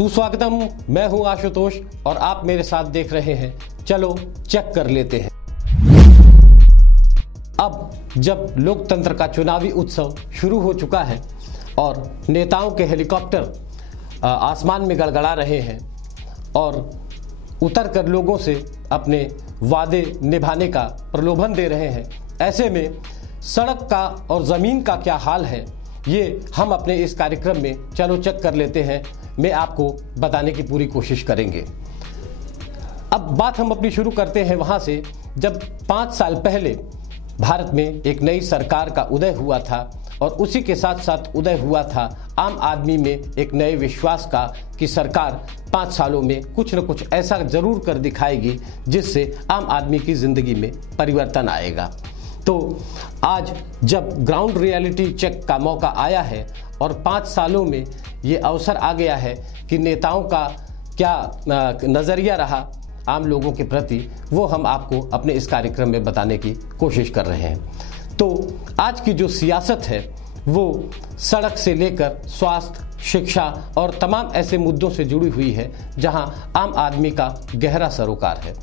सुस्वागतम। मैं हूं आशुतोष और आप मेरे साथ देख रहे हैं चलो चेक कर लेते हैं। अब जब लोकतंत्र का चुनावी उत्सव शुरू हो चुका है और नेताओं के हेलीकॉप्टर आसमान में गड़गड़ा रहे हैं और उतर कर लोगों से अपने वादे निभाने का प्रलोभन दे रहे हैं, ऐसे में सड़क का और ज़मीन का क्या हाल है, ये हम अपने इस कार्यक्रम में चलो चेक कर लेते हैं में आपको बताने की पूरी कोशिश करेंगे। अब बात हम अपनी शुरू करते हैं वहाँ से जब 5 साल पहले भारत में एक नई सरकार का उदय हुआ था और उसी के साथ साथ उदय हुआ था आम आदमी में एक नए विश्वास का कि सरकार 5 सालों में कुछ न कुछ ऐसा जरूर कर दिखाएगी जिससे आम आदमी की ज़िंदगी में परिवर्तन आएगा। तो आज जब ग्राउंड रियलिटी चेक का मौका आया है और 5 सालों में ये अवसर आ गया है कि नेताओं का क्या नज़रिया रहा आम लोगों के प्रति, वो हम आपको अपने इस कार्यक्रम में बताने की कोशिश कर रहे हैं। तो आज की जो सियासत है वो सड़क से लेकर स्वास्थ्य, शिक्षा और तमाम ऐसे मुद्दों से जुड़ी हुई है जहां आम आदमी का गहरा सरोकार है।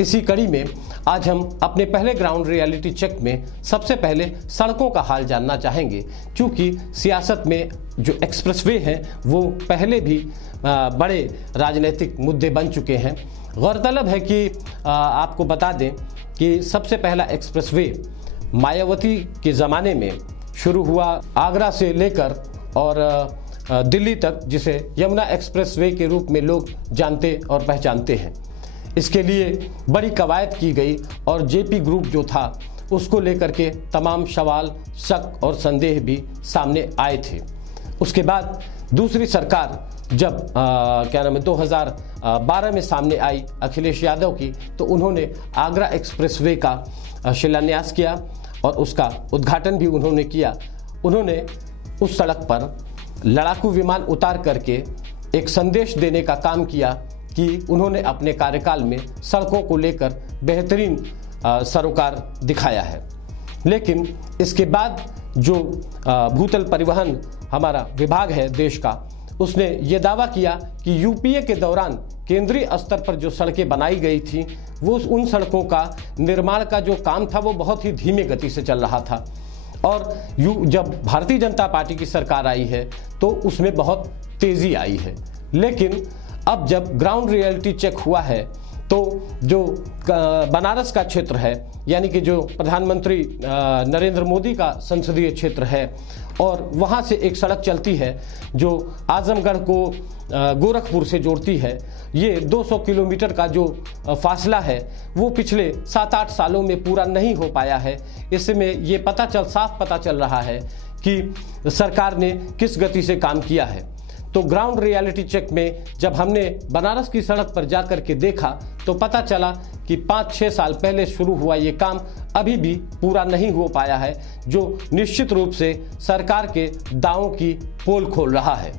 इसी कड़ी में आज हम अपने पहले ग्राउंड रियलिटी चेक में सबसे पहले सड़कों का हाल जानना चाहेंगे, क्योंकि सियासत में जो एक्सप्रेसवे हैं वो पहले भी बड़े राजनीतिक मुद्दे बन चुके हैं। गौरतलब है कि आपको बता दें कि सबसे पहला एक्सप्रेसवे मायावती के ज़माने में शुरू हुआ, आगरा से लेकर और दिल्ली तक, जिसे यमुना एक्सप्रेसवे के रूप में लोग जानते और पहचानते हैं। इसके लिए बड़ी कवायद की गई और जेपी ग्रुप जो था उसको लेकर के तमाम सवाल, शक और संदेह भी सामने आए थे। उसके बाद दूसरी सरकार जब 2012 में सामने आई अखिलेश यादव की, तो उन्होंने आगरा एक्सप्रेसवे का शिलान्यास किया और उसका उद्घाटन भी उन्होंने किया। उन्होंने उस सड़क पर लड़ाकू विमान उतार करके एक संदेश देने का काम किया कि उन्होंने अपने कार्यकाल में सड़कों को लेकर बेहतरीन सरोकार दिखाया है। लेकिन इसके बाद जो भूतल परिवहन हमारा विभाग है देश का, उसने ये दावा किया कि यूपीए के दौरान केंद्रीय स्तर पर जो सड़कें बनाई गई थी वो उन सड़कों का निर्माण का जो काम था वो बहुत ही धीमी गति से चल रहा था और जब भारतीय जनता पार्टी की सरकार आई है तो उसमें बहुत तेज़ी आई है। लेकिन अब जब ग्राउंड रियलिटी चेक हुआ है तो जो बनारस का क्षेत्र है, यानी कि जो प्रधानमंत्री नरेंद्र मोदी का संसदीय क्षेत्र है, और वहाँ से एक सड़क चलती है जो आजमगढ़ को गोरखपुर से जोड़ती है। ये 200 किलोमीटर का जो फासला है वो पिछले 7-8 सालों में पूरा नहीं हो पाया है। इसमें ये साफ पता चल रहा है कि सरकार ने किस गति से काम किया है। तो ग्राउंड रियलिटी चेक में जब हमने बनारस की सड़क पर जाकर के देखा तो पता चला कि 5-6 साल पहले शुरू हुआ ये काम अभी भी पूरा नहीं हो पाया है, जो निश्चित रूप से सरकार के दावों की पोल खोल रहा है।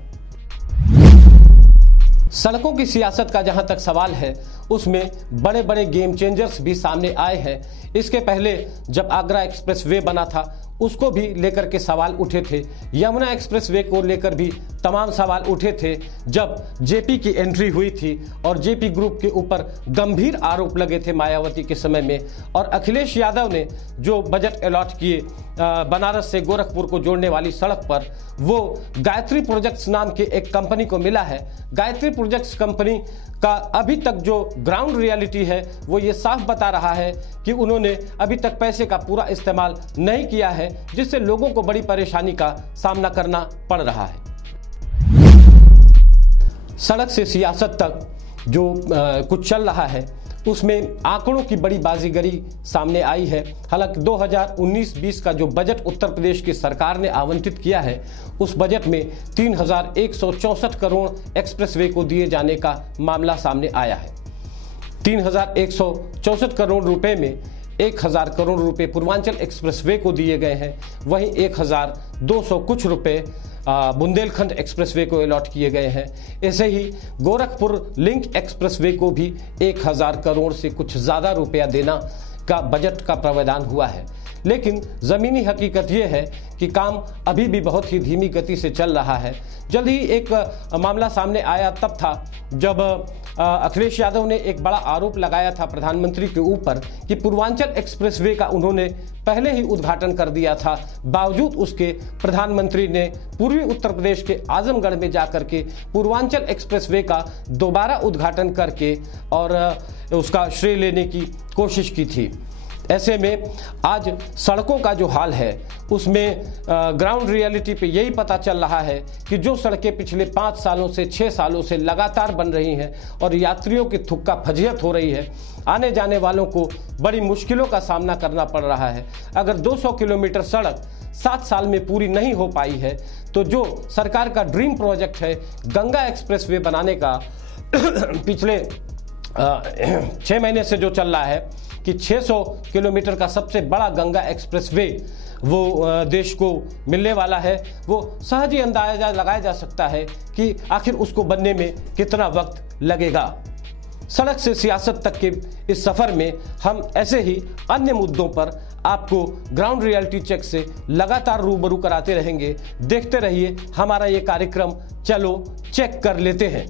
सड़कों की सियासत का जहां तक सवाल है उसमें बड़े बड़े गेम चेंजर्स भी सामने आए हैं। इसके पहले जब आगरा एक्सप्रेसवे बना था उसको भी लेकर के सवाल उठे थे, यमुना एक्सप्रेसवे को लेकर भी तमाम सवाल उठे थे जब जेपी की एंट्री हुई थी और जेपी ग्रुप के ऊपर गंभीर आरोप लगे थे मायावती के समय में। और अखिलेश यादव ने जो बजट अलॉट किए बनारस से गोरखपुर को जोड़ने वाली सड़क पर, वो गायत्री प्रोजेक्ट्स नाम के एक कंपनी को मिला है। गायत्री प्रोजेक्ट्स कंपनी का अभी तक जो ग्राउंड रियलिटी है वो ये साफ बता रहा है कि उन्होंने अभी तक पैसे का पूरा इस्तेमाल नहीं किया है, जिससे लोगों को बड़ी परेशानी का सामना करना पड़ रहा है। सड़क से सियासत तक जो कुछ चल रहा है उसमें आंकड़ों की बड़ी बाजीगरी सामने आई है। हालांकि 2019-20 का जो बजट उत्तर प्रदेश की सरकार ने आवंटित किया है उस बजट में 3164 करोड़ एक्सप्रेसवे को दिए जाने का मामला सामने आया है। 3164 करोड़ रुपए में 1000 करोड़ रुपए पूर्वांचल एक्सप्रेसवे को दिए गए हैं, वहीं 1200 कुछ रुपए बुंदेलखंड एक्सप्रेसवे को अलॉट किए गए हैं। ऐसे ही गोरखपुर लिंक एक्सप्रेसवे को भी 1000 करोड़ से कुछ ज़्यादा रुपया देना का बजट का प्रावधान हुआ है, लेकिन ज़मीनी हकीकत ये है कि काम अभी भी बहुत ही धीमी गति से चल रहा है। जल्द ही एक मामला सामने आया तब था जब अखिलेश यादव ने एक बड़ा आरोप लगाया था प्रधानमंत्री के ऊपर कि पूर्वांचल एक्सप्रेसवे का उन्होंने पहले ही उद्घाटन कर दिया था, बावजूद उसके प्रधानमंत्री ने पूर्वी उत्तर प्रदेश के आजमगढ़ में जाकर के पूर्वांचल एक्सप्रेसवे का दोबारा उद्घाटन करके और उसका श्रेय लेने की कोशिश की थी। ऐसे में आज सड़कों का जो हाल है उसमें ग्राउंड रियलिटी पे यही पता चल रहा है कि जो सड़कें पिछले 5 सालों से 6 सालों से लगातार बन रही हैं और यात्रियों की थुक्का फजियत हो रही है, आने जाने वालों को बड़ी मुश्किलों का सामना करना पड़ रहा है। अगर 200 किलोमीटर सड़क 7 साल में पूरी नहीं हो पाई है तो जो सरकार का ड्रीम प्रोजेक्ट है गंगा एक्सप्रेसवे बनाने का पिछले 6 महीने से जो चल रहा है कि 600 किलोमीटर का सबसे बड़ा गंगा एक्सप्रेसवे वो देश को मिलने वाला है, वो सहज ही अंदाजा लगाया जा सकता है कि आखिर उसको बनने में कितना वक्त लगेगा। सड़क से सियासत तक के इस सफर में हम ऐसे ही अन्य मुद्दों पर आपको ग्राउंड रियलिटी चेक से लगातार रूबरू कराते रहेंगे। देखते रहिए हमारा ये कार्यक्रम चलो चेक कर लेते हैं।